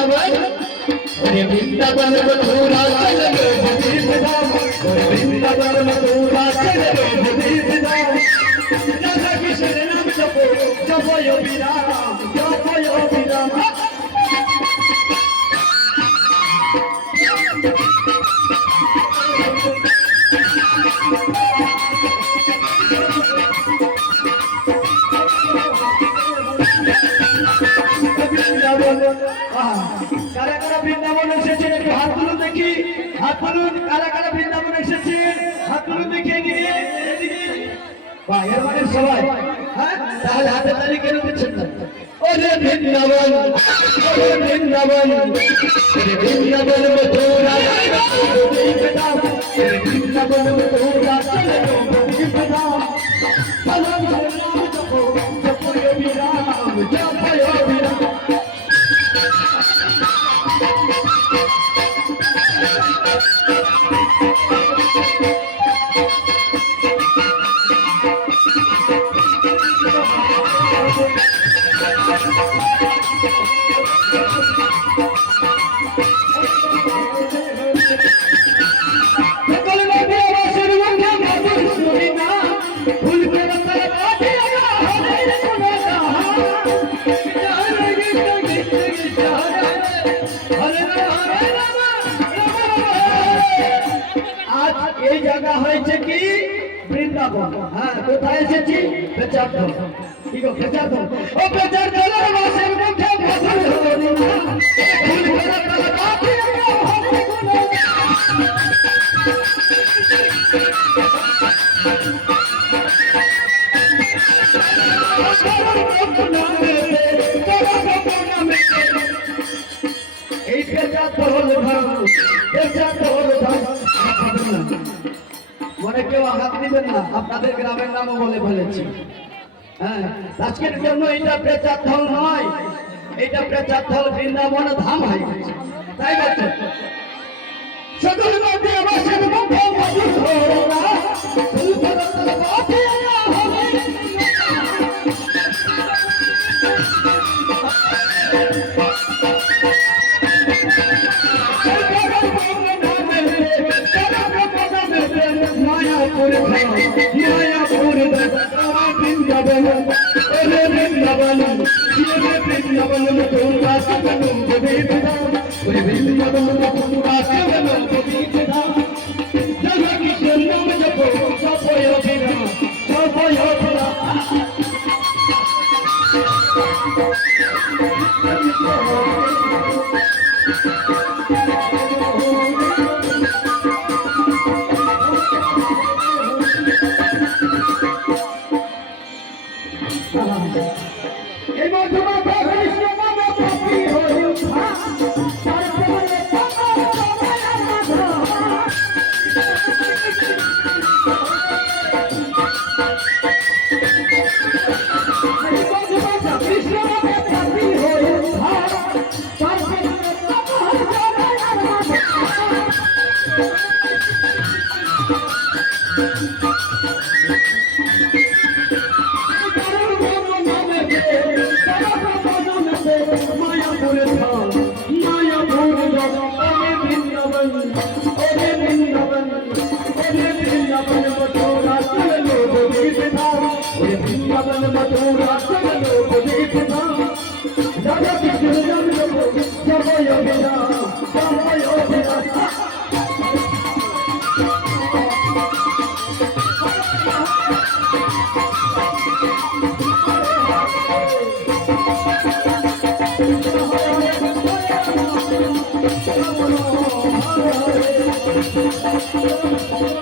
বৃন্দাবন ওরে বৃন্দাবন মথুরা চলে রে ভবি বিধান ওরে বৃন্দাবন মথুরা চলে রে ভবি বিধান রাধা কৃষ্ণ নাম জপো জপো অবিরাম জপো অবিরাম কারা কারা বৃন্দাবন এসেছেন একটু হাত তুলুন দেখি হাত তুলুন কারা কারা বৃন্দাবন এসেছেন? হাত তুলুন দেখি এগিয়ে বাহ, মানে সবাই। হ্যাঁ? তাহলে হাতে তালি বৃন্দাবন বৃন্দাবন বৃন্দাবন এই জায়গা হয়েছে কি? বৃন্দাবন। হ্যাঁ কোথায় এসেছি? বেচার কি গো বেচার ও বেচার জলের আঘাত দিবেন না, আপনাদের গ্রামের নামও বলে ফেলেছি। হ্যাঁ আজকের জন্য এটা প্রেচার থল নয়, এটা প্রেচার থল বৃন্দাবন ধাম হয়ে। তাই বলছে সকল মায়াপুর মায়াপুর Thank you.